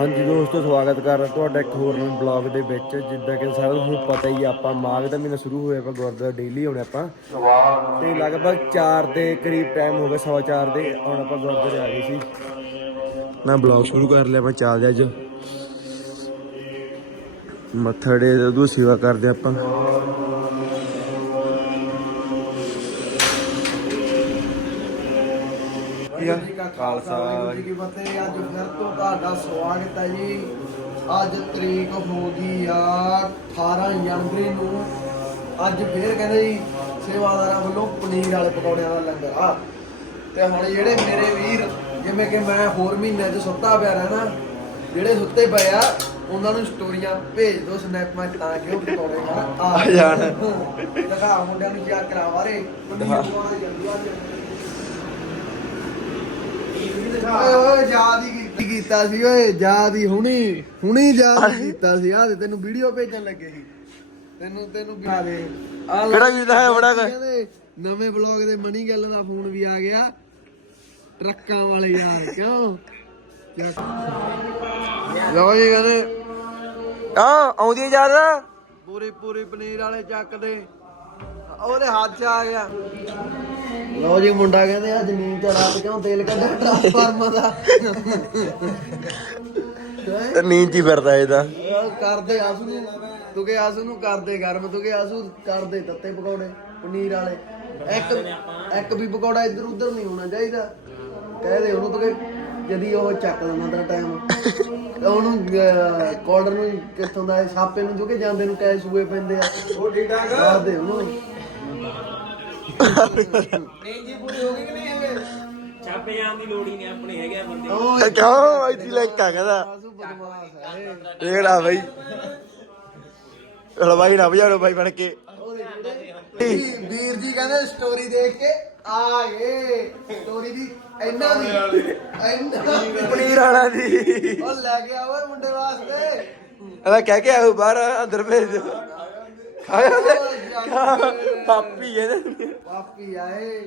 ਹਾਂਜੀ ਦੋਸਤੋ ਸਵਾਗਤ ਕਰ ਰਿਹਾ ਤੁਹਾਡਾ ਇੱਕ ਹੋਰ ਨਵੇਂ ਬਲੌਗ ਦੇ ਵਿੱਚ ਜਿੱਦਾਂ ਕਿ ਸਾਰਿਆਂ ਨੂੰ ਪਤਾ ਹੀ ਆ, ਆਪਾਂ ਮਾਘ ਦਾ ਮਹੀਨਾ ਸ਼ੁਰੂ ਹੋਇਆ ਆਪਾਂ ਗੁਰਦੁਆਰਾ ਡੇਲੀ ਆਉਣੇ ਆਪਾਂ। ਤੇ ਲਗਭਗ 4 ਦੇ ਕਰੀਬ ਟਾਈਮ ਹੋ ਗਿਆ ਸਵਾ ਚਾਰ ਦੇ ਹੁਣ ਆਪਾਂ ਗੁਰਦੁਆਰੇ ਆ ਗਏ ਸੀ। ਮੈਂ ਬਲੌਗ ਸ਼ੁਰੂ ਕਰ ਲਿਆ ਮੈਂ ਚੱਲਦੇ ਅੱਜ। ਮੱਥੜੇ ਦੀ ਸੇਵਾ ਕਰਦੇ ਆਪਾਂ। ਜੀ ਕਾ ਖਾਲਸਾ ਵਾਹਿਗੁਰੂ ਜੀ ਕੀ ਫਤਿਹ। ਅੱਜ ਫਿਰ ਤੋਂ ਤੁਹਾਡਾ ਸਵਾਗਤ ਹੈ ਜੀ। ਅੱਜ ਤਰੀਕ ਹੋ ਗਈ ਆ 18 ਜਨਵਰੀ ਨੂੰ। ਅੱਜ ਫੇਰ ਕਹਿੰਦੇ ਜੀ ਸੇਵਾਦਾਰਾਂ ਵੱਲੋਂ ਪਨੀਰ ਵਾਲੇ ਪਕੌੜਿਆਂ ਦਾ ਲੰਗਰ। ਆ ਤੇ ਹੁਣ ਜਿਹੜੇ ਮੇਰੇ ਵੀਰ ਜਿਵੇਂ ਕਿ ਮੈਂ ਹੋਰ ਮਹੀਨੇ 'ਚ ਸੁੱਤਾ ਪਿਆ ਰਹਿਣਾ ਜਿਹੜੇ ਸੁੱਤੇ ਪਏ ਆ ਉਹਨਾਂ ਨੂੰ ਸਟੋਰੀਆਂ ਭੇਜ ਦਿਓ ਸਨੈਪਾਂ ਤਾਂ ਕਿ ਉਹ ਪਕੌੜੇ ਖਾਣ। ਆ ਜਾਣ। ਦਿਖਾ ਮੁੰਡਿਆਂ ਨੂੰ ਚੈੱਕ ਕਰਾ ਬਾਰੇ ਪਨੀਰ ਪਕੌੜੇ ਜਲਦੀ ਆ ਓਏ ਓਏ ਯਾਦ ਹੀ ਕੀ- ਕੀਤਾ ਸੀ ਓਏ ਯਾਦ ਹੀ ਹੁਣੀ ਹੁਣੀ ਯਾਦ ਹੀ ਕੀਤਾ ਸੀ। ਆ ਤੈਨੂੰ ਵੀਡੀਓ ਭੇਜਣ ਲੱਗੇ ਸੀ। ਤੈਨੂੰ ਤੈਨੂੰ ਬਣਾ ਦੇ। ਆਹ ਲੈ- ਕਿਹੜਾ ਵੀਰ ਹੈ ਬੜਾ ਕੁ? ਕਹਿੰਦੇ ਨਵੇਂ ਬਲੌਗ ਦੇ ਮਣੀ ਗੱਲ ਦਾ ਫੋਨ ਵੀ ਆ ਗਿਆ। ਟਰੱਕਾਂ ਵਾਲੇ ਯਾਰ ਕਿਉਂ? ਚੱਕ। ਲਓ ਜੀ ਕਹਿੰਦੇ ਆ ਆਉਂਦੀ ਯਾਦ? ਪੂਰੀ ਪੂਰੀ ਪਨੀਰ ਵਾਲੇ ਚੱਕਦੇ ਉਹਦੇ ਹੱਥ 'ਚ ਆ ਗਿਆ। ਲਓ ਜੀ ਮੁੰਡਾ ਕਹਿੰਦੇ ਆ ਜ਼ਮੀਨ ਤੇ ਰਾਤ ਕਿਉਂ ਤੇਲ ਕੱਢਿਆ ਟਰਾਂਸਫਾਰਮਰ ਦਾ? ਤੇ ਨੀਂਦ ਹੀ ਫਿਰਦਾ ਇਹਦਾ। ਕਰਦੇ ਆਸੂ ਨੂੰ ਤੂੰ ਕਿ ਆਸੂ ਨੂੰ ਕਰਦੇ ਗਰਮ ਤੂੰ ਕਿ ਆਸੂ ਕਰਦੇ ਤੱਤੇ ਪਕੌੜੇ ਪਨੀਰ ਵਾਲੇ। ਇੱਕ ਇੱਕ ਵੀ ਪਕੌੜਾ ਇੱਧਰ ਉੱਧਰ ਨਹੀਂ ਹੋਣਾ ਚਾਹੀਦਾ। ਕਹਿ ਦੇ ਉਹਨੂੰ ਤੂੰ ਕਿ ਜਦੀ ਉਹ ਚੱਕ ਲੈਣਾ ਤੇਰਾ ਟਾਈਮ ਉਹਨੂੰ ਕਾਰਡਰ ਨੂੰ ਕਿੱਥੋਂ ਦਾ ਛਾਪੇ ਨੂੰ ਜੋ ਕਿ ਜਾਂਦੇ ਨੂੰ ਕੈ ਸੂਏ ਪੈਂਦੇ ਆ। ਉਹ ਠੀਕ ਠਾਕ ਆ? ਦੇ ਉਹਨੂੰ। ਛਾਪੇ ਜਾਣ ਦੀ ਲੋੜ ਹੀ ਨਹੀਂ ਆਪਣੇ ਹੈਗੇ ਆ ਬੰਦੇ ਉਹ ਕਿਉਂ ਐਸੀ ਲੈਕਾ ਕਹਿੰਦਾ? ਆਸੂ ਬਦਮਾਸ਼ ਹੈ ਇਹ ਕਿਹੜਾ ਬਈ। ਹਲੋ ਬਾਈ ਨਾ ਬਜਾਰੋ ਬਾਈ ਬਣ ਕੇ। ਵੀਰ ਜੀ ਕਹਿੰਦੇ ਸਟੋਰੀ ਦੇਖ ਕੇ ਆ ਗਏ ਸਟੋਰੀ ਦੀ ਇੰਨਾ ਦੀ ਇੰਨਾ ਦੀ। ਪਨੀਰ ਵਾਲਾ ਦੀ। ਉਹ ਲੈ ਕੇ ਆਓ ਮੁੰਡੇ ਵਾਸਤੇ। ਇਹਦਾ ਕਹਿ ਕੇ ਆਉ ਬਾਹਰ ਅੰਦਰ ਭੇਜ ਦਿਓ। ਤੇ? ਪਾਪੀ ਇਹਦੇ ਪਾਪੀ ਆਏ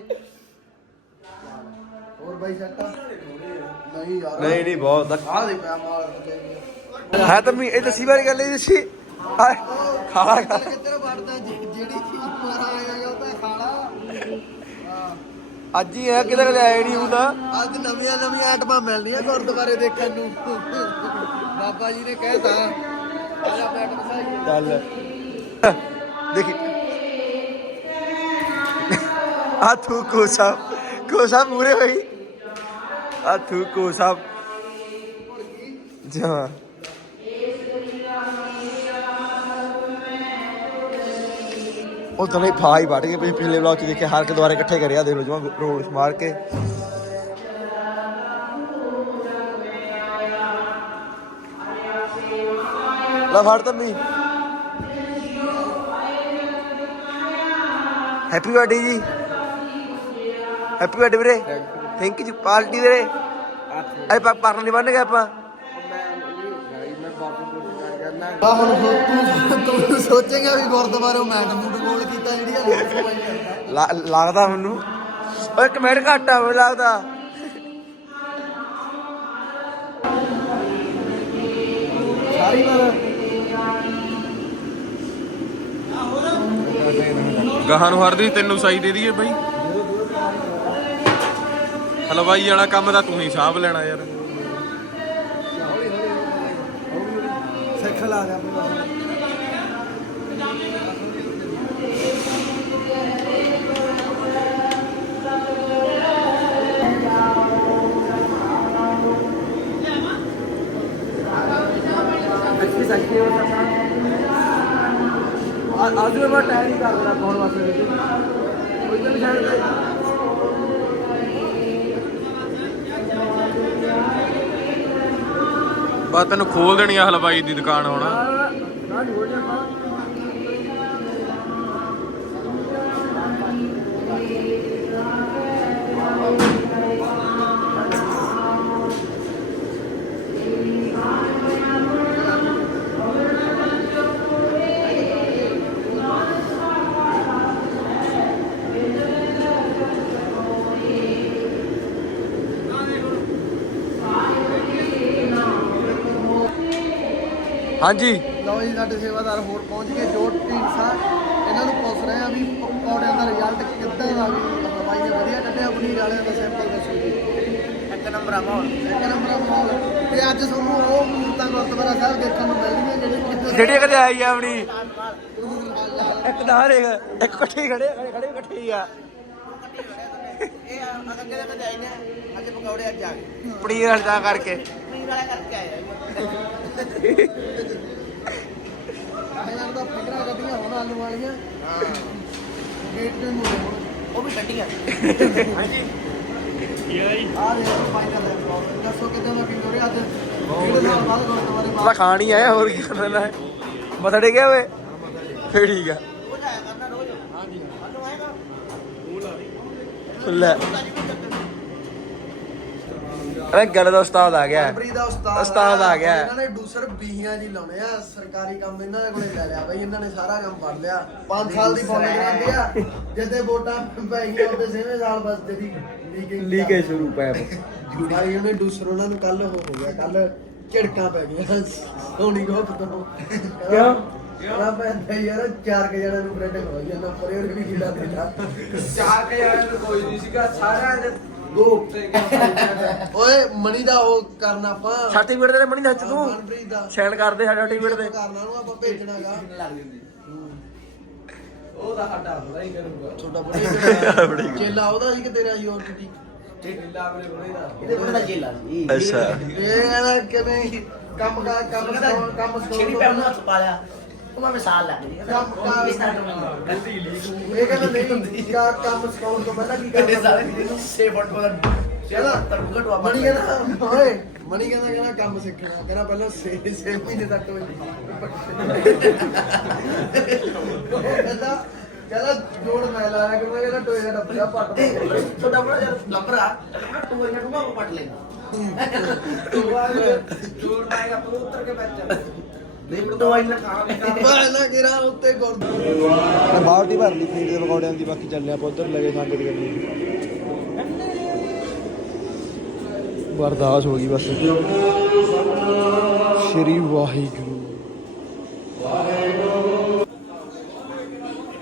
ਹੋਰ ਬਾਈ ਸੱਟਾ ਨਹੀਂ ਯਾਰ। ਨਹੀਂ ਨਹੀਂ ਬਹੁਤ ਆ। ਦੇ ਪਿਆ ਮਾਰ ਕੇ ਹੈ ਤਾਂ ਮੈਂ ਇਹ ਦੱਸੀ ਵਾਲੀ ਗੱਲ ਇਹ ਦੱਸੀ। ਆ, ਖਾਲਾ ਖਾ। ਕਿੱਧਰ ਵੜਦਾ ਜਿ- ਜਿਹੜੀ ਚੀਜ਼ ਮਾਰਾ ਆਇਆ ਉਹ ਤਾਂ ਖਾਲਾ ਹਾਂ। ਅੱਜ ਹੀ ਆ ਕਿਧਰ ਲਿਆਇਆ ਨਹੀਂ ਹੁੰਦਾ ਅੱਜ ਨਵੀਆਂ ਨਵੀਆਂ ਆਈਟਮਾਂ ਮਿਲਣੀਆਂ ਗੁਰਦੁਆਰੇ ਦੇਖਣ ਨੂੰ। ਬਾਬਾ ਜੀ ਨੇ ਕਹਿਤਾ ਆਜਾ ਬੈਠ ਬਸਾਈ ਚੱਲ। ਦੇਖੀ ਆ ਤੂੰ ਕੋਸਾ ਕੋਸਾ ਪੂਰੇ ਹੋਈ ਆ ਤੂੰ ਕੋਸਾ ਜਾ ਉਹ ਤਾਂ ਨਹੀਂ ਫਾਈ ਵੱਢ ਕੇ ਪਿਛ- ਪਿਛਲੇ ਵਲੌਗ ਚ ਦੇਖਿਆ ਹਰ ਕੇ ਦੁਆਰੇ ਇਕੱਠੇ ਕਰਿਆ ਦੇਖ ਲਓ ਜਮਾ ਰੋਲ ਮਾਰ ਕੇ ਲਾ ਫੜ ਤੰਮੀ happy birthday ji. Happy birthday ਵੀਰੇ। ਥੈਂਕ ਯੂ ਪਾਰਟੀ ਵੀਰੇ। ਅਰੇ ਪਾ ਪਰਨ ਨਹੀਂ ਬਣ ਗਿਆ ਆਪਾਂ। ਆ ਹੁਣ ਤੂੰ ਤੂੰ ਸੋਚੇਗਾ ਵੀ ਗੁਰਦੁਆਰੇ ਮੈਟ ਮੂਟ ਗੋਲ ਕੀਤਾ ਜਿਹੜੀ ਆ ਲੋਕ ਸਮਾਈ ਕਰਦਾ ਲਾ- ਲੱਗਦਾ ਮੈਨੂੰ। ਓਏ ਕਮੈਂਟ ਘੱਟ ਆ ਮੈਨੂੰ ਲੱਗਦਾ। ਸਾਰੀ ਵਾਰ। ਗਾਹਾਂ ਨੂੰ ਹਰਦੀ ਤੈਨੂੰ ਸਾਈ ਦੇ ਦਈਏ ਬਈ। ਹਲਵਾਈ ਵਾਲਾ ਕੰਮ ਤਾਂ ਤੂੰ ਹੀ ਸਾਂਭ ਲੈਣਾ ਯਾਰ। ਸਿੱਖ ਲਾ ਗਿਆ ਅੱਛੀ ਸੱਚੀ ਹੋ ਸਕਦਾ। ਅੱਜ ਮੈਂ ਬਸ ਤੈਨੂੰ ਖੋਲ ਦੇਣੀ ਆ ਹਲਵਾਈ ਦੀ ਦੁਕਾਨ ਹੁਣ। ਹਾਂਜੀ। ਲਓ ਜੀ ਸਾਡੇ ਸੇਵਾਦਾਰ ਹੋਰ ਪਹੁੰਚ ਗਏ ਜੋਟ ਢੀਂਸਾ ਇਹਨਾਂ ਨੂੰ ਪੁੱਛ ਰਹੇ ਆ ਵੀ ਪਕੌੜਿਆਂ ਦਾ ਰਿਜ਼ਲਟ ਕਿੱਦਾਂ ਦਾ ਵੀ ਬਾਈ ਨੇ ਵਧੀਆ ਕੱਢਿਆ ਪਨੀਰ ਵਾਲਿਆਂ ਦਾ ਸੈਂਪਲ ਦੱਸੋ ਜੀ। ਇੱਕ ਨੰਬਰ ਆ ਮਾਹੌਲ। ਇੱਕ ਨੰਬਰ ਆ ਮਾਹੌਲ। ਤੇ ਅੱਜ ਤੁਹਾਨੂੰ ਉਹ ਮੂਰਤਾਂ ਗੁਰਦੁਆਰਾ ਸਾਹਿਬ ਦੇਖਣ ਨੂੰ ਮਿਲਣਗੀਆਂ ਜਿਹੜੇ ਜਿਹੜੀ ਕਦੇ ਆਈ ਆ ਆਪਣੀ। ਇੱਕ ਦਾ ਹਰੇਕ ਇੱਕ ਇਕੱਠੇ ਖੜੇ ਖੜੇ ਇਕੱਠੇ ਹੀ ਆ। ਇਹ ਅਗਰ ਕਿਹਦੇ ਕਦੇ ਆਏ ਨੇ? ਅੱਜ ਪਕੌੜੇ ਅੱਜ ਆ ਗਏ। ਪਨੀਰ ਹਲਦਾ ਕਰਕੇ। ਪਨੀਰ ਵਾਲਾ ਕਰਕੇ ਆਹ ਯਾਰ ਦਾ ਫਿਕਰਾਂ ਕੱਢੀਆਂ ਹੁਣ ਆਲੂ ਵਾਲੀਆਂ। ਗੇਟ ਮੂਹਰੇ। ਉਹ ਵੀ ਕਿੱਦਾਂ ਹੋ ਰਿਹਾ ਅੱਜ? ਕਿਹੜੇ ਸਾਲ ਬਾਅਦ ਗੁਰਦੁਆਰੇ ਤਾਂ ਬਾਹਰ ਖਾਣ ਹੀ ਆਇਆ ਹੋਰ ਕੀ ਕਰਨਾ ਹੈ ਮੱਥਾ ਟੇਕਿਆ ਓਏ? ਫੇਰ ਠੀਕ ਆ ਉਹ ਜਾਇਆ ਕਰਨਾ ਰੋਜ਼ ਹਾਂਜੀ ਹਲੋ ਆਏਗਾ ਲੈ। ਅਰੇ ਗੱਲ ਦਾ ਉਸਤਾਦ ਆ ਗਿਆ। ਦਾ ਉਸਤਾਦ ਉਸਤਾਦ ਆ ਗਿਆ। ਇਹਨਾਂ ਨੇ ਡੂਸਰ ਬੀਹੀਆਂ ਜੀ ਲਾਉਣੇ ਆ। ਸਰਕਾਰੀ ਕੰਮ ਇਹਨਾਂ ਦੇ ਕੋਲੇ ਲੈ ਲਿਆ ਬਈ ਇਹਨਾਂ ਨੇ ਸਾਰਾ ਕੰਮ ਫੜ ਲਿਆ। 5 ਸਾਲ ਦੀ ਬੋਲੇ ਕਰਾਂਦੇ ਆ। ਜਿੱਦੇ ਵੋਟਾਂ ਪੈ ਗਈਆਂ ਉਹਦੇ 6ਵੇਂ ਸਾਲ ਬਸ ਤੇਰੀ ਲੀਕਿੰਗ ਲੀਕੇ ਸ਼ੁਰੂ ਪੈਪ ਭਾਈ ਉਹਨੇ ਡੂਸਰ ਉਹਨਾਂ ਨੂੰ ਕੱਲ ਹੋ ਗਿਆ। ਕੱਲ ਝਿੜਕਾਂ ਪੈ ਗਈਆਂ। ਸੋਣੀ ਗੋਪ ਤੋਂ ਕਿਉਂ? ਕਿਉਂ? ਪੈਂਦਾ ਯਾਰ ਚਾਰ ਕੇ ਜਣਾਂ ਨੂੰ ਬ੍ਰੈਡ ਖਵਾਈ ਜਾਂਦਾ ਪਰੇ ਉਹ ਵੀ ਗਿਲਾ ਦੇਦਾ ਚਾਰ ਕੇ ਯਾਰ ਨੂੰ ਕੋਈ ਨਹੀਂ ਸੀਗਾ ਸਾਰਿਆਂ ਦੇ ਦੋ ਹਫ਼ਤੇ ਓਏ ਮਣੀ ਦਾ ਉਹ ਕਰਨਾ ਆਪਾਂ। ਸਰਟੀਫਿਕੇਟ ਦੇ ਮਣੀ ਨੱਚ ਤੂੰ। ਮਨਪ੍ਰੀਤ ਦਾ। ਸਾਈਨ ਕਰਦੇ ਸਾਡਾ ਸਰਟੀਫਿਕੇਟ ਤੇ। ਕਰਨਾ ਨੂੰ ਆਪਾਂ ਭੇਜਣਾਗਾ ਲੱਗ ਜਾਂਦੀ? ਉਹਦਾ ਸਾਡਾ ਬੜਾ ਹੀ ਕਰੂਗਾ। ਛੋਟਾ ਬੜੀ ਚੇਲਾ ਉਹਦਾ ਸੀ ਕਿ ਤੇਰਾ ਸੀ ਹੋਰ ਕੀ ਢਿੱਲਾ ਆਪਣੇ ਬੜੇ ਦਾ। ਇਹਦੇ ਕੋਲ ਦਾ ਜੇਲਾ ਸੀ। ਅੱਛਾ। ਇਹ ਕਹਿੰਦਾ ਕਿਵੇਂ ਕੰਮ ਕਰ ਕੰਮ ਸਿਖਾਉਣ ਕੰਮ ਛੇੜੀ ਪੈਰ ਨੂੰ ਹੱਥ ਪਾ ਲਿਆ। ਉਹ ਮੈਂ ਮਿਸਾਲ ਲੱਗ ਰਹੀ ਹੈ। ਕੰਮ ਕਰ ਇਹ ਕਹਿੰਦਾ ਨਹੀਂ ਕਾ ਕੰਮ ਸਿਖਾਉਣ ਤੋਂ ਪਹਿਲਾਂ ਕੀ ਕਰਨਾ? ਸਾਰੇ ਸੇ ਫੋਟੋ ਦਾ ਕਹਿੰਦਾ ਤਰੂਗਾ ਟਵਾ ਮਣੀ ਕਹਿੰਦਾ ਓਏ ਮਣੀ ਕਹਿੰਦਾ ਕਹਿੰਦਾ ਕੰਮ ਸਿੱਖਣਾ। ਕਹਿੰਦਾ ਪਹਿਲਾਂ 6 6 ਮਹੀਨੇ ਤੱਕ ਕਹਿੰਦਾ ਕਹਿੰਦਾ ਜੋੜ ਮੈਂ ਲਾਇਆ ਕਿ ਮੈਂ ਕਹਿੰਦਾ ਟੋਏ ਦਾ ਡੱਬਾ ਪੱਟ ਦੇ। ਛੋਟਾ ਬੜਾ ਜਿਹਾ ਨੰਬਰ ਆ ਟੂ ਇਹਨਾਂ ਨੂੰ ਪਟ ਲੈਣਾ ਜੋਰ ਪਾਏਗਾ ਪਰ ਉੱਤਰ ਕੇ ਬੈਠ ਨਹੀਂ ਕਿਰਾ ਉੱਤੇ ਭਰ ਲਈ ਪਨੀਰ ਦੇ ਪਕੌੜਿਆਂ ਦੀ ਬਾਕੀ ਚੱਲਿਆ ਆਪਾਂ ਉਧਰ ਲਗੇ ਸੰਗਤ ਕਰਨੀ ਬਰਦਾਸ਼ਤ ਹੋ ਗਈ ਬਸ। ਸ਼੍ਰੀ ਵਾਹਿਗੁਰੂ।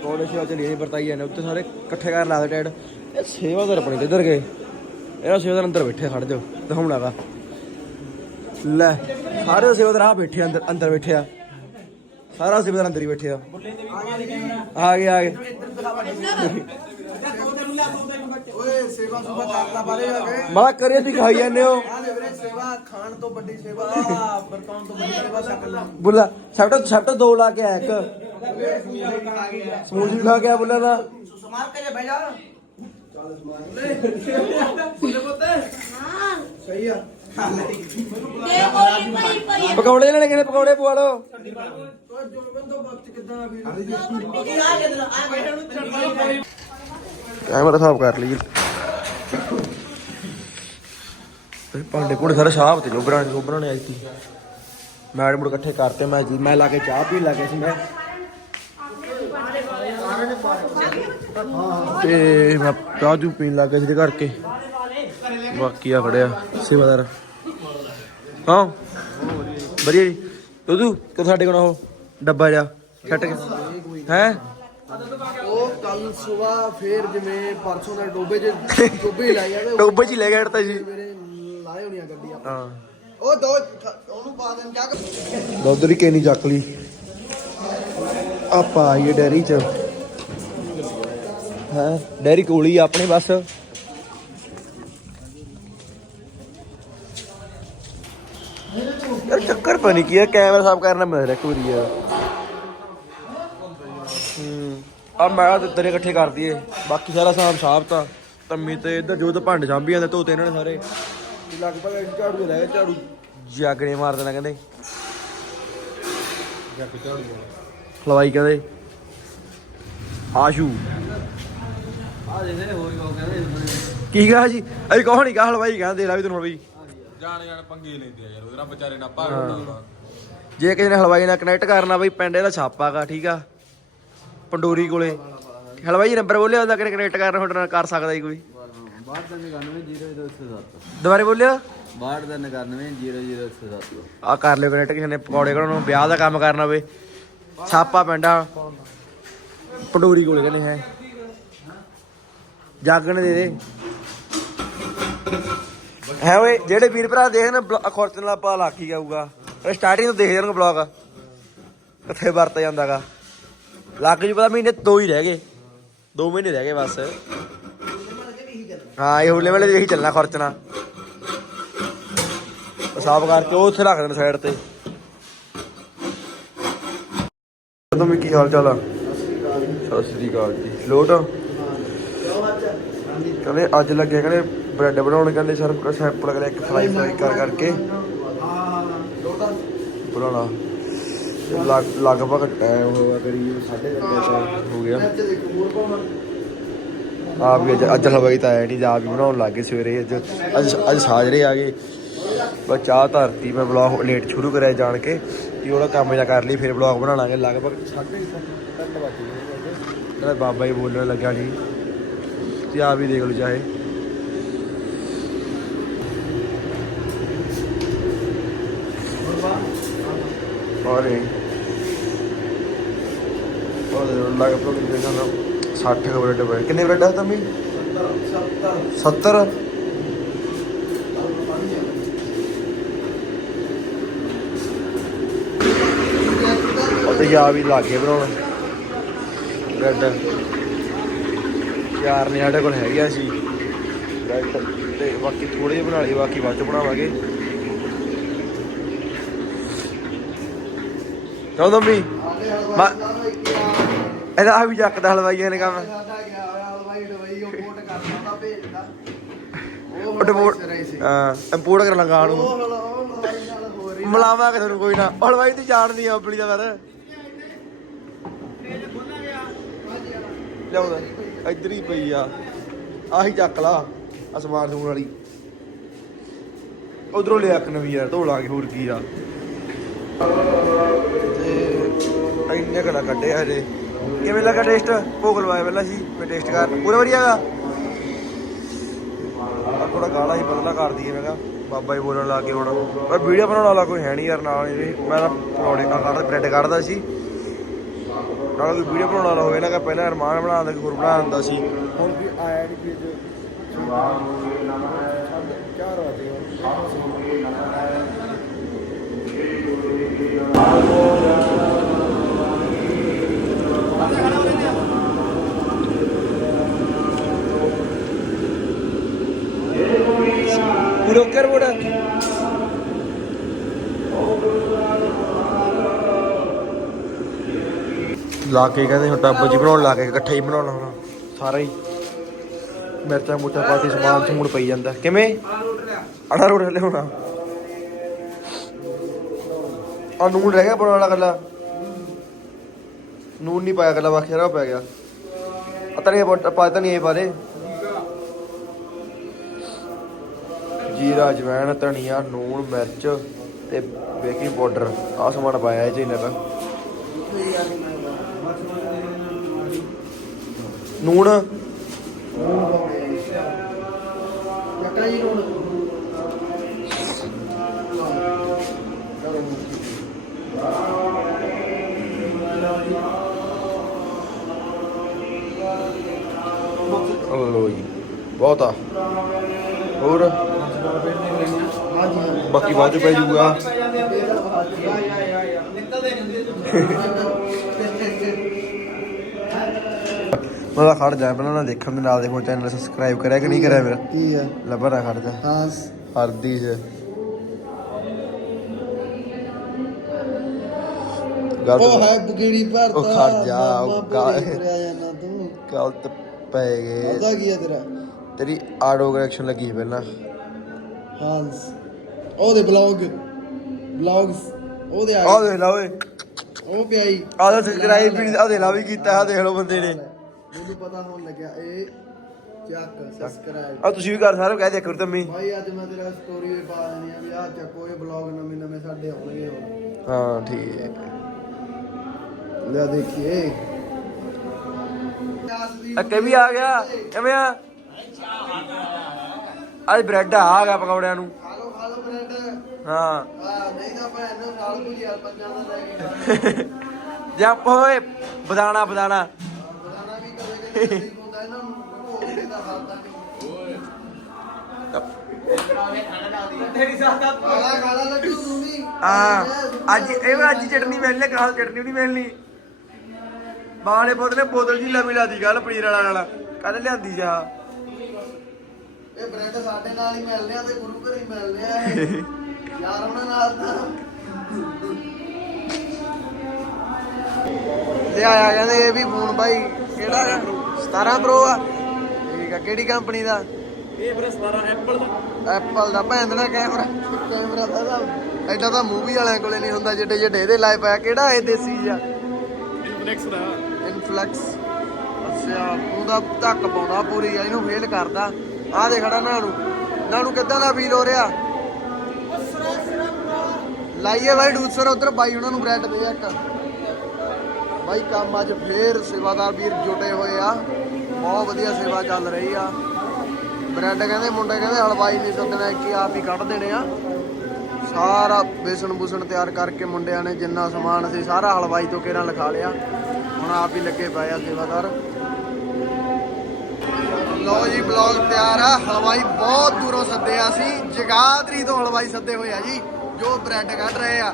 ਕੋਲੇ ਸ਼ਿਵਾ ਚਲੀ ਨਹੀਂ ਵਰਤਾਈ ਜਾਂਦੇ ਉੱਤੇ ਸਾਰੇ ਇਕੱਠੇ ਕਰ ਲਾ ਦੇ ਟੈਡ ਇਹ ਸੇਵਾਦਾਰ ਆਪਣੇ ਕਿੱਧਰ ਗਏ। ਇਹਦਾ ਸੇਵਾਦਾਰ ਅੰਦਰ ਬੈਠੇ ਖੜ ਜਾਓ ਦਿਖਾਉਣਾਗਾ ਲੈ। ਸਾਰੇ ਸੇਵਾਦਾਰ ਆ ਬੈਠੇ ਆ ਅੰਦਰ ਅੰਦਰ ਬੈਠੇ ਆ। ਸਾਰਾ ਸੇਵਾਦਾਰ ਅੰਦਰ ਹੀ ਬੈਠੇ ਆ। ਆ ਗਏ ਆ ਗਏ। ਓਏ ਸੇਵਾ ਸੁਭਾ ਕਰਦਾ ਬਾਰੇ ਆ ਗਏ ਮਾ ਕਰਿਆ ਤੁਸੀਂ ਖਾਈ ਜਾਂਦੇ ਹੋ। ਆ ਲੈ ਵੀਰੇ ਸੇਵਾ ਖਾਣ ਤੋਂ ਵੱਡੀ ਸੇਵਾ ਆ ਵਰਤਾਉਣ ਤੋਂ ਵੱਡੀ ਸੇਵਾ ਸ਼ਕਲ ਬੁੱਲਾ ਸਭ ਤੋਂ ਸਭ ਤੋਂ ਦੋ ਲਾ ਕੇ ਆਇਆ ਇੱਕ। ਸਮੂਜੀ ਖਾ ਗਿਆ ਬੁੱਲਾ ਦਾ। ਸਮਾਰ ਕੇ ਜੇ ਬਹਿ ਜਾ। ਆ। ਪਕੌੜੇ ਲੈਣੇ ਕਿਨੇ ਪਕੌੜੇ ਪਵਾ ਲਓ। ਤੋਂ ਨੂੰ ਕੈਮਰਾ ਸਾਫ਼ ਕਰ ਲਈ ਇਹ ਭਾਂਡੇ ਕੋੜੇ ਸਾਰੇ ਸਾਫ਼ ਤੇ ਜੋਬਰਾਂ ਜੋਬਰਾਂ ਨੇ ਆਈ ਸੀ ਮੈਡ ਮੁੜ ਇਕੱਠੇ ਕਰਤੇ ਮੈਂ ਜੀ। ਮੈਂ ਲਾ ਕੇ ਚਾਹ ਪੀਣ ਲੱਗੇ ਸੀ ਮੈਂ। ਤੇ ਮੈਂ ਚਾਹ ਜੂ ਪੀਣ ਲੱਗ ਗਿਆ ਸੀ ਇਹਦੇ ਕਰਕੇ। ਬਾਕੀ ਆ ਖੜਿਆ ਸੇਵਾਦਾਰ। ਹਾਂ ਵਧੀਆ ਜੀ। ਦੁੱਧੂ ਕਿ ਸਾਡੇ ਕੋਲ ਉਹ ਡੱਬਾ ਜਾ ਛੱਟ ਕੇ। ਹੈ? ਉਹ ਕੱਲ ਸਵੇਰ ਫੇਰ ਜਿਵੇਂ ਪਰਸੋਂ ਦਾ ਡੋਬੇ ਚ ਡੋਬੇ ਲਾਈ ਜਾਵੇ ਟੋਬੇ ਚ ਹੀ ਲੈ ਗਿਆ ਤਾਂ ਜੀ। ਮੇਰੇ ਲਾਏ ਹੋਣੀਆਂ ਗੱਡੀਆਂ ਹਾਂ। ਉਹ ਦੋ ਉਹਨੂੰ ਪਾ ਦੇਣ ਚੱਕ। ਦੁੱਧ ਦੀ ਕੇਨੀ ਚੱਕ ਲਈ। ਆਪਾਂ ਆਈਏ ਡੈਰੀ ਚ। ਹੈ? ਡੈਰੀ ਕੋਲ ਹੀ ਆਪਣੇ ਬਸ। ਯਾਰ ਚੱਕਰ ਪਾ ਨਹੀਂ ਕੀ ਹੈ ਕੈਮਰਾ ਸਾਫ਼ ਕਰਨਾ ਮਿਲ ਰਿਹਾ ਇੱਕ ਵਾਰੀ ਯਾਰ। ਹੂੰ। ਆ ਮੈਂ ਤੇ ਤੇਰੇ ਇਕੱਠੇ ਕਰ ਦਈਏ। ਬਾਕੀ ਸਾਰਾ ਸਾਫ਼ ਸਾਫ਼ ਤਾਂ ਤੰਮੀ ਤੇ ਇੱਧਰ ਜੋ ਤਾਂ ਭਾਂਡੇ ਸਾਂਭੀ ਜਾਂਦੇ ਧੋਤੇ ਇਹਨਾਂ ਨੇ ਸਾਰੇ। ਲਗਭਗ ਇੱਕ ਝਾੜੂ ਲੈ ਗਿਆ ਝਾੜੂ। ਜਾਗਰੇ ਮਾਰ ਦੇਣਾ ਕਹਿੰਦੇ। ਜੱਗ ਝਾੜੂ ਕਹਿੰਦੇ ਆਸ਼ੂ। ਆ ਜਿਹੜੇ ਹੋਰ ਕੋ ਕਹਿੰਦੇ ਕੀ ਕਹਾ ਜੀ? ਅਸੀਂ ਕਹੋ ਨਹੀਂ ਕਹਾ ਹਲਵਾਈ ਕਹਿੰਦੇ ਲਾ ਵੀ ਤੈਨੂੰ ਹਲਵਾਈ ਜਾਣ ਜਾਣ ਪੰਗੇ ਲੈਂਦੇ ਆ ਯਾਰ ਉਹਦੇ ਨਾਲ ਵਿਚਾਰੇ ਨਾਲ ਭਾਰ ਹੁੰਦਾ ਜੇ ਕਿਸੇ ਨੇ ਹਲਵਾਈ ਨਾਲ ਕਨੈਕਟ ਕਰਨਾ ਬਈ ਪਿੰਡ ਇਹਦਾ ਛਾਪਾਗਾ ਠੀਕ ਆ? ਪੰਡੋਰੀ ਕੋਲੇ। ਹਲਵਾਈ ਨੰਬਰ ਬੋਲਿਆ ਉਹਦਾ ਕਿਨੇ ਕਨੈਕਟ ਕਰਨਾ ਤੁਹਾਡੇ ਨਾਲ ਕਰ ਸਕਦਾ ਜੀ ਕੋਈ? ਦੁਬਾਰੇ ਬੋਲਿਆ? 62007 ਆ ਕਰ ਲਿਓ ਕਨੈਕਟ ਕਿਸੇ ਨੇ ਪਕੌੜੇ ਕਢਾਉਣ ਨੂੰ ਵਿਆਹ ਦਾ ਕੰਮ ਕਰਨਾ ਹੋਵੇ। ਸਾਪਾ ਪਿੰਡਾ। ਪੰਡੋਰੀ ਕੋਲੇ ਕਹਿੰਦੇ ਹੈ। ਜਾਗਣ ਦੇ ਦੇ। ਹੈ ਓਏ, ਜਿਹੜੇ ਵੀਰ ਭਰਾ ਦੇਖਣ ਖੁਰਚ ਨਾਲ ਪਾ ਲਾਖੀ ਜਾਊਗਾ। ਸਟਾਰਟਿੰਗ ਤੋਂ ਦੇਖ ਜਾਣਗੇ ਬਲੌਗ ਕਿੱਥੇ ਵਰਤ ਜਾਂਦਾਗਾ। ਲੱਗ ਜੂ ਪਤਾ ਮਹੀਨੇ ਦੋ ਹੀ ਰਹਿ ਗਏ। ਦੋ ਮਹੀਨੇ ਰਹਿ ਗਏ ਬਸ। ਹਾਂ, ਇਹ ਹੋਲੇ ਵੇਲੇ ਇਹੀ ਚੱਲਣਾ ਖਰਚਣਾ ਸਾਫ਼ ਕਰਕੇ ਉਹ ਉੱਥੇ ਰੱਖ ਦੇਣ ਸਾਈਡ ਤੇ। ਤੁਹਾਨੂੰ ਕੀ ਹਾਲ ਚਾਲ ਆ। ਸਤਿ ਸ੍ਰੀ ਅਕਾਲ ਜੀ। ਲੋਟ? ਕਹਿੰਦੇ ਅੱਜ ਲੱਗੇ, ਕਹਿੰਦੇ ਬ੍ਰੈਡ ਬਣਾਉਣ ਕਹਿੰਦੇ ਸਰ ਸੈਂਪਲ ਕਰੇ ਇੱਕ ਫਰਾਈ ਫਰਾਈ ਕਰ ਕਰਕੇ। ਬਣਾਉਣਾ। ਲਗਭਗ ਟਾਈਮ ਹੋਇਆ ਕਰੀ ਸਾਢੇ ਹੋ ਗਿਆ। ਆਪ ਵੀ ਅੱਜ ਹਲਵਾਈ ਤਾਂ ਆਇਆ ਨਹੀਂ ਆਪ ਹੀ ਬਣਾਉਣ ਲੱਗ ਗਏ ਸਵੇਰੇ। ਅੱਜ ਅੱਜ ਅੱਜ ਸਾਜਰੇ ਆ ਗਏ। ਬਸ ਚਾਹ ਧਰਤੀ, ਮੈਂ ਬਲੌਗ ਲੇਟ ਸ਼ੁਰੂ ਕਰਿਆ ਜਾਣ ਕੇ ਕਿ ਉਹਦਾ ਕੰਮ ਜਾ ਕਰ ਲਈ, ਫਿਰ ਬਲੌਗ ਬਣਾ ਲਾਂਗੇ। ਲਗਭਗ ਸਾਢੇ ਤਿੰਨ ਵੱਜ ਗਏ। ਬਾਬਾ ਹੀ ਬੋਲਣ ਲੱਗਾ ਜੀ ਤੇ ਆਪ ਹੀ ਦੇਖ ਲਓ ਚਾਹੇ। ਔਰੇ ਉਹਦੇ ਲਗਭਗ ਜਿਹੜਾ 60 ਬ੍ਰੈਡ ਬਣੇ ਕਿੰਨੇ ਬ੍ਰੈਡ ਆ ਤਮੀ? 70 ਤੇ ਜਾ ਵੀ ਲਾਗੇ ਬਣਾਉਣ। ਬ੍ਰੈਡ ਯਾਰ ਨੇ ਸਾਡੇ ਕੋਲ ਹੈਗਾ ਸੀ ਬ੍ਰੈਡ ਤੇ ਬਾਕੀ ਥੋੜੇ ਜਿਹੇ ਬਣਾ ਲਈ ਬਾਕੀ ਬਾਅਦ ਚ ਬਣਾਵਾਂਗੇ। ਕਿਉਂ ਦੰਮੀ ਇਹਦਾ ਆ ਵੀ ਚੱਕਦਾ ਹਲਵਾਈ ਨੇ ਕੰਮ। ਸਾਡਾ ਗਿਆ ਹੋਇਆ ਹਲਵਾਈ ਡਵਾਈ ਉਹ ਕੋਟ ਕਰਦਾ ਉਹਦਾ ਭੇਜਦਾ ਉਹ ਉਹ ਹੀ ਹਾਂ ਇੰਪੋਰਟ ਕਰਨ ਲੱਗਾ ਉਹ ਨੂੰ ਹਲਵਾਈ ਨਾਲ ਹੋ ਰਹੀ ਮਲਾਵਾਂਗੇ ਤੁਹਾਨੂੰ ਕੋਈ ਨਾ। ਹਲਵਾਈ ਤੇ ਜਾਣਦੀ ਆ ਆਪਣੀ ਦਾ ਫਿਰ। ਲਿਆਉਂਦਾ ਇੱਧਰ ਹੀ ਪਈ ਆ। ਆਹੀ ਚੱਕ ਲਾ, ਅਸਮਾਨ ਸੂਣ ਵਾਲੀ। ਉਧਰੋਂ ਲਿਆ ਇੱਕ ਨਵੀਂ ਯਾਰ, ਧੋ ਲਾਂਗੇ ਹੋਰ ਕੀ ਆ। ਤੇ ਇੰਨੇ ਕਲਾ ਕੱਢੇ ਹਜੇ। ਕਿਵੇਂ ਲੱਗਾ ਟੇਸਟ ਭੋਗ ਲਵਾਇਆ ਪਹਿਲਾਂ ਸੀ ਮੈਂ ਟੇਸਟ ਕਰ। ਪੂਰਾ ਵਧੀਆ ਹੈਗਾ? ਥੋੜਾ ਗਾਲਾ ਹੀ ਬਦਲਾ ਕਰ ਦਈਏ, ਮੈਂ ਕਿਹਾ ਬਾਬਾ ਜੀ ਬੋਲਣ ਲੱਗ ਗਏ ਹੁਣ। ਪਰ ਵੀਡੀਓ ਬਣਾਉਣ ਵਾਲਾ ਕੋਈ ਹੈ ਨਹੀਂ ਯਾਰ ਨਾਲ ਇਹਦੇ ਮੈਂ ਤਾਂ ਪਕੌੜੇ ਕਾ ਕਰਦਾ ਬ੍ਰੈਡ ਕੱਢਦਾ ਸੀ। ਨਾਲ ਕੋਈ ਵੀਡੀਓ ਬਣਾਉਣ ਵਾਲਾ ਹੋਵੇ ਨਾ ਕਿ ਪਹਿਲਾਂ ਅਰਮਾਨ ਬਣਾਉਂਦਾ ਕਿ ਹੋਰ ਬਣਾ ਦਿੰਦਾ ਸੀ। ਹੁਣ ਵੀ ਆਇਆ ਨਹੀਂ ਫਿਰ ਚਾਰ ਵਜੇ ਰੋਕਰ ਬੋੜਾ ਲਾ ਕੇ ਕਹਿੰਦੇ ਹੁਣ ਟੱਬ ਜੀ ਬਣਾਉਣ ਲਾ ਕੇ ਇਕੱਠਾ ਹੀ ਬਣਾਉਣਾ ਹੁਣ। ਸਾਰਾ ਹੀ। ਮਿਰਚਾਂ ਮੁਰਚਾਂ ਪਾਤੀ ਸਮਾਨ ਸਮੂਨ ਪਈ ਜਾਂਦਾ। ਕਿਵੇਂ? ਆੜਾ ਰੋੜ ਲਿਆਉਣਾ ਆ ਨੂਨ ਰਹਿ ਗਿਆ ਬਣਾਉਣ ਵਾਲਾ ਗੱਲਾ ਨੂਨ ਨਹੀਂ ਪਾਇਆ ਗੱਲਾ ਬਾਕੀ ਸਾਰਾ ਪੈ ਗਿਆ। ਪਤਾ ਨਹੀਂ ਪਾ ਤਾਂ ਨਹੀਂ ਇਹ ਬਾਰੇ ਜੀਰਾ, ਅਜਵਾਇਣ, ਧਨੀਆ, ਨੂਣ, ਮਿਰਚ ਤੇ ਬੇਕਿੰਗ ਪਾਊਡਰ। ਆ ਸਮਾਨ ਪਾਇਆ ਇਹ ਚ ਇਹਨਾਂ ਦਾ ਨੂਣ। ਜੱਟਾ ਜੀ ਨੂੰ ਲੋ ਜੀ ਬਹੁਤ। ਆ ਹੋਰ? ਬਾਕੀ ਬਾਅਦ ਚ ਪੈ ਜਾਊਗਾ ਮੈਂ ਤਾਂ ਖੜ ਜਾ ਪਹਿਲਾਂ ਨਾ ਦੇਖਣ ਦੇ ਨਾਲ ਦੇ ਹੁਣ ਚੈਨਲ ਸਬਸਕ੍ਰਾਈਬ ਕਰਿਆ ਕਿ ਨਹੀਂ ਕਰਿਆ ਮੇਰਾ ਕੀ ਆ ਲੱਭਾ ਨਾ ਖੜ ਜਾ ਹਾਂ ਹਰਦੀ ਚ ਗਲਤ ਉਹ ਹੈ ਬਗੀੜੀ ਭਰਤਾ ਉਹ ਖੜ ਜਾ, ਉਹ ਮਾਮਾ ਗਾ- ਭੋਲੇ ਤੁਰਿਆ ਜਾਂਦਾ ਤੂੰ ਗਲਤ ਪੈ ਗਏ ਉਹਦਾ ਕੀ ਆ ਤੇਰਾ ਤੇਰੀ ਆਟੋ ਕਰੈਕਸ਼ਨ ਲੱਗੀ ਸੀ ਪਹਿਲਾਂ ਹਾਂਸ ਉਹਦੇ ਬਲੌਗ ਬਲੌਗਸ ਉਹਦੇ ਆ ਆਹ ਦੇਖ ਲਾ ਓਏ ਉਹ ਪਿਆ ਹੀ ਆਹ ਸਬਸਕ੍ਰਾਈਬ ਵੀ ਆਹ ਦੇਖ ਲਾ ਵੀ ਕੀਤਾ ਆਹ ਦੇਖ ਲਓ ਬੰਦੇ ਨੇ ਮੈਨੂੰ ਪਤਾ ਹੋਣ ਲੱਗਿਆ ਇਹ ਚੱਕ ਸਬਸਕ੍ਰਾਈਬ ਆ ਤੁਸੀਂ ਵੀ ਕਰ ਸਾਰੇ ਕਹਿ ਦਿਆ ਕਰੋ ਤੰਮੀ ਭਾਈ ਅੱਜ ਮੈਂ ਤੇਰਾ ਸਟੋਰੀ ਵੀ ਪਾ ਦੇਣੀ ਆ ਵੀ ਆ ਚੱਕੋ ਇਹ ਬਲੌਗ ਨਵੇਂ ਨਵੇਂ ਸਾਡੇ ਆਉਣਗੇ ਹੁਣ ਹਾਂ ਠੀਕ ਹੈ ਲੈ ਦੇਖੀਏ ਅੱਕੇ ਵੀ ਆ ਗਿਆ ਕਿਵੇਂ ਆ ਅੱਜ ਬ੍ਰੈਡ ਆ ਗਿਆ ਪਕੌੜਿਆਂ ਨੂੰ। ਖਾ ਲੋ ਖਾ ਬ੍ਰੈਡ। ਹਾਂ। ਆ ਨਹੀਂ ਤਾਂ ਭੈਣ ਨੂੰ ਨਾਲ ਕੁਝ ਯਾਰ ਪੰਜਾਂ ਦਾ ਲੈ ਕੇ ਜੰਪ ਹੋਏ ਬਦਾਣਾ ਬਦਾਣਾ ਵੀ ਕਦੇ ਕਦੇ ਹੁੰਦਾ ਇਹਨਾਂ ਨੂੰ ਭੋਗ ਦੇ ਨਹੀਂ। ਅੱਜ ਇਹ ਅੱਜ ਚਟਨੀ ਮਿਲਣੀ ਕਾਲ ਚਟਨੀ ਨਹੀਂ ਮਿਲਣੀ। ਬਾਲੇ ਬੋਤਲ ਨੇ ਬੋਤਲ ਜੀ ਲਵੀ ਲਾਦੀ ਗੱਲ ਪਨੀਰ ਵਾਲਾ ਨਾਲ। ਕੱਲ ਲਿਆਂਦੀ ਜਾ ਇਹ ਬ੍ਰੈਡ ਸਾਡੇ ਨਾਲ ਹੀ ਮਿਲਦੇ ਆ ਤੇ ਗੁਰੂ ਘਰ ਹੀ ਮਿਲਦੇ ਆ। ਇਹ। ਯਾਰ ਉਹਨਾਂ ਨਾਲ ਤਾਂ। ਤੇ ਆਇਆ ਕਹਿੰਦੇ ਇਹ ਵੀ ਫੋਨ ਬਾਈ। ਕਿਹੜਾ ਹੈ? 17 ਪ੍ਰੋ ਆ। ਠੀਕ ਆ ਕਿਹੜੀ ਕੰਪਨੀ ਦਾ? ਇਹ ਵੀਰੇ ਸਾਰਾ ਐਪਲ ਦਾ। ਐਪਲ ਦਾ। ਭੈਣ ਦਾ ਕੈਮਰਾ ਕੈਮਰਾ ਦਾ ਤਾਂ। ਐਡਾ ਤਾਂ ਮੂਵੀ ਵਾਲਿਆਂ ਕੋਲੇ ਨਹੀਂ ਹੁੰਦਾ ਜਿੱਡੇ ਜਿੱਡੇ ਇਹਦੇ ਲਾਏ ਪਿਆ ਕਿਹੜਾ ਇਹ ਦੇਸੀ ਜਿਹਾ? ਇਨਫਲੈਕਸ ਦਾ। ਇਨਫਲੈਕਸ ਅੱਛਾ ਉਹਦਾ ਧੱਕ ਪਾਉਂਦਾ ਪੂਰੀ ਆ ਇਹਨੂੰ ਫੇਲ ਕਰਦਾ। ਆ ਦੇ ਖੜਾ ਨਾਣੂ ਨਾਣੂ ਕਿੱਦਾਂ ਦਾ ਫੀਲ ਹੋ ਰਿਹਾ? ਲਾਈਏ ਬਾਈ ਡੂਸਰ, ਉਧਰ ਬਾਈ ਉਹਨਾਂ ਨੂੰ ਬ੍ਰੈਡ ਦੇ ਇੱਕ। ਬਾਈ ਕੰਮ ਅੱਜ ਫੇਰ ਸੇਵਾਦਾਰ ਵੀਰ ਜੁਟੇ ਹੋਏ ਆ। ਬਹੁਤ ਵਧੀਆ ਸੇਵਾ ਚੱਲ ਰਹੀ ਆ। ਬ੍ਰੈਡ ਕਹਿੰਦੇ, ਮੁੰਡੇ ਕਹਿੰਦੇ, ਹਲਵਾਈ ਨਹੀਂ ਸੱਦਣਾ ਕਿ ਆਪ ਹੀ ਕੱਢ ਦੇਣੇ ਆ। ਸਾਰਾ ਬੇਸਣ ਬੂਸਣ ਤਿਆਰ ਕਰਕੇ ਮੁੰਡਿਆਂ ਨੇ ਜਿੰਨਾ ਸਮਾਨ ਸੀ, ਸਾਰਾ ਹਲਵਾਈ ਤੋਂ ਕਿਹੜਾ ਲਿਖਾ ਲਿਆ। ਹੁਣ ਆਪ ਹੀ ਲੱਗੇ ਪਾਇਆ ਸੇਵਾਦਾਰ। ਲਓ ਜੀ, ਬਲੌਗ ਤਿਆਰ ਆ। ਹਲਵਾਈ ਬਹੁਤ ਦੂਰੋਂ ਸੱਦੇ ਆ ਸੀ ਜਗਾਦਰੀ ਤੋਂ ਹਲਵਾਈ ਸੱਦੇ ਹੋਏ ਆ ਜੀ, ਜੋ ਬ੍ਰੈਡ ਕੱਢ ਰਹੇ ਆ।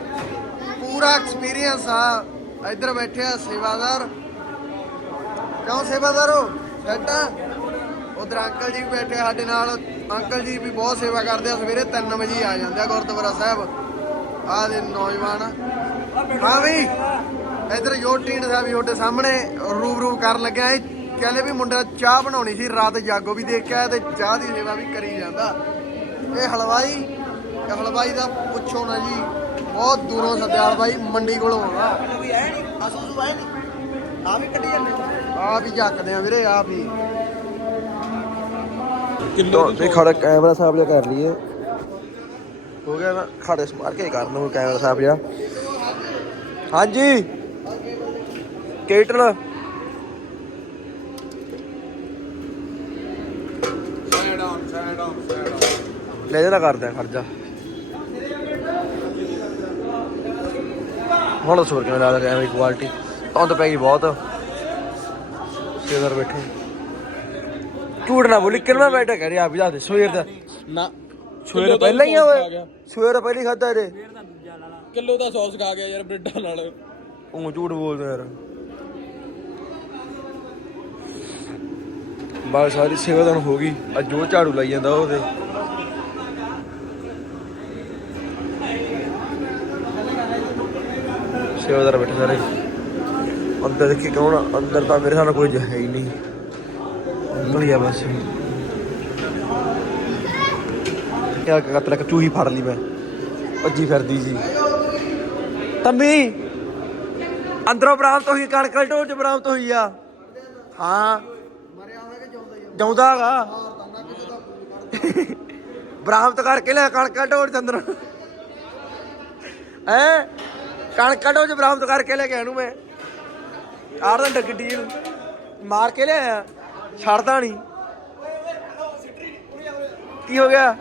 ਪੂਰਾ ਐਕਸਪੀਰੀਅੰਸ ਆ। ਇੱਧਰ ਬੈਠੇ ਆ ਸੇਵਾਦਾਰ। ਕਿਉਂ ਸੇਵਾਦਾਰੋ ਸੈਟਾ ਉਧਰ ਅੰਕਲ ਜੀ ਵੀ ਬੈਠੇ ਆ ਸਾਡੇ ਨਾਲ। ਅੰਕਲ ਜੀ ਵੀ ਬਹੁਤ ਸੇਵਾ ਕਰਦੇ ਆ। ਸਵੇਰੇ 3 ਵਜੇ ਆ ਜਾਂਦੇ ਆ ਗੁਰਦੁਆਰਾ ਸਾਹਿਬ। ਆ ਦੇ ਨੌਜਵਾਨ। ਹਾਂ ਵੀ, ਇਧਰ ਯੋਟੀਨ ਸਾਹਿਬ ਵੀ ਤੁਹਾਡੇ ਸਾਹਮਣੇ ਰੂਬਰੂ ਕਰਨ ਲੱਗਿਆ ਇਹ ਕਹਿੰਦੇ ਵੀ ਮੁੰਡਾ ਚਾਹ ਬਣਾਉਣੀ ਸੀ ਰਾਤ ਜਾਗੋ ਵੀ ਦੇਖ ਕੇ ਆਇਆ ਤੇ ਚਾਹ ਦੀ ਸੇਵਾ ਵੀ ਕਰੀ ਜਾਂਦਾ। ਇਹ ਹਲਵਾਈ ਇਹ ਹਲਵਾਈ ਦਾ ਪੁੱਛੋ ਨਾ ਜੀ ਬਹੁਤ ਦੂਰੋਂ ਸੱਦਿਆ ਹਲਵਾਈ ਮੰਡੀ ਕੋਲੋਂ ਆਉਂਦਾ। ਵੀ ਆਏ ਨਹੀਂ ਅਸੂ ਸੂ ਆਏ ਨਹੀਂ ਆ ਵੀ ਕੱਢੀ ਜਾਂਦੇ। ਆਪ ਹੀ ਚੱਕਦੇ ਆ ਵੀਰੇ ਆਪ ਹੀ। ਕਿਲੋ ਤੇ ਖੜਾ ਕੈਮਰਾ ਸਾਹਿਬ ਜਿਹਾ ਕਰ ਲਈਏ। ਹੋ ਗਿਆ ਨਾ ਖੜੇ ਸਮਾਰ ਕੇ ਕਰ ਲਓ ਕੈਮਰਾ ਸਾਹਿਬ ਜਿਹਾ। ਹਾਂਜੀ। Kettle side on side on side on ਲੈ ਜਣਾ ਕਰਦੇ ਖਰਚਾ। ਹੁਣ ਦੱਸੋ ਕਿਵੇਂ ਲੱਗਦਾ ਕੈਮਰੇ ਦੀ ਕੁਆਲਿਟੀ ਧੁੰਦ ਪੈ ਗਈ ਬਹੁਤ। ਸੇਦਰ ਬੈਠੇ। ਝੂਠ ਨਾ ਬੋਲੀ ਕਿੰਨਾ ਬੈਠਾ ਕਹਿ ਰਿਹਾ ਆਪ ਹੀ ਦੱਸ ਦੇ ਸਵੇਰ ਦਾ। ਨਾ ਸਵੇਰ ਪਹਿਲਾਂ ਹੀ ਆ ਓਏ। ਸਵੇਰ ਪਹਿਲਾਂ ਖਾਦਾ ਇਹਦੇ। ਕਿਲੋ ਦਾ ਸੌਸ ਖਾ ਗਿਆ ਯਾਰ ਬ੍ਰੈਡਾਂ ਨਾਲ। ਉਹ ਝੂਠ ਬੋਲਦਾ ਯਾਰ। ਬਾਹਰ ਸਾਰੀ ਸੇਵਾਦਾਨ ਹੋ ਗਈ। ਅੱਜ ਜੋ ਝਾੜੂ ਲਾਈ ਜਾਂਦਾ ਉਹਦੇ। ਸੇਵਾਦਾਰ ਬੈਠੇ ਸਾਰੇ। ਅੰਦਰ ਦੇਖੀ ਕੌਣ ਅੰਦਰ ਤਾਂ ਮੇਰੇ ਸਾਹਮਣੇ ਕੋਈ ਹੈ ਹੀ ਨਹੀਂ। ਅੰਦਰ ਹੀ ਆ ਬਸ। ਕਿਆ ਕਤਲ ਇੱਕ ਚੂਹੀ ਫੜ ਲਈ ਮੈਂ। ਭੱਜੀ ਫਿਰਦੀ ਸੀ। ਤੰਮੀ ਅੰਦਰੋਂ ਬਰਾਮਤ ਹੋਈ ਕਣਕ ਢੋਲ ਚ ਬਰਾਮਤ ਹੋਈ ਆ। ਹਾਂ। ਮਰਿਆ ਹੋਇਆ ਕਿ ਜਿਉਂਦਾ ਹੀ ਜਾਉਂਦਾ ਹੈਗਾ। ਮਾਰਦਾ ਕਰਕੇ ਲੈ ਕਣਕ ਢੋਲ ਚ ਅੰਦਰੋਂ। ਹੈ? ਕਣਕਾਂ ਢੋਲ ਬਰਾਮਦ ਕਰਕੇ ਲੈ ਕੇ ਇਹਨੂੰ ਮੈਂ। ਆਰ ਦਾ ਗੱਡੀ ਮਾਰ ਕੇ ਲਿਆਇਆ। ਛੱਡਦਾ ਨਹੀਂ। ਕੀ ਹੋ ਗਿਆ?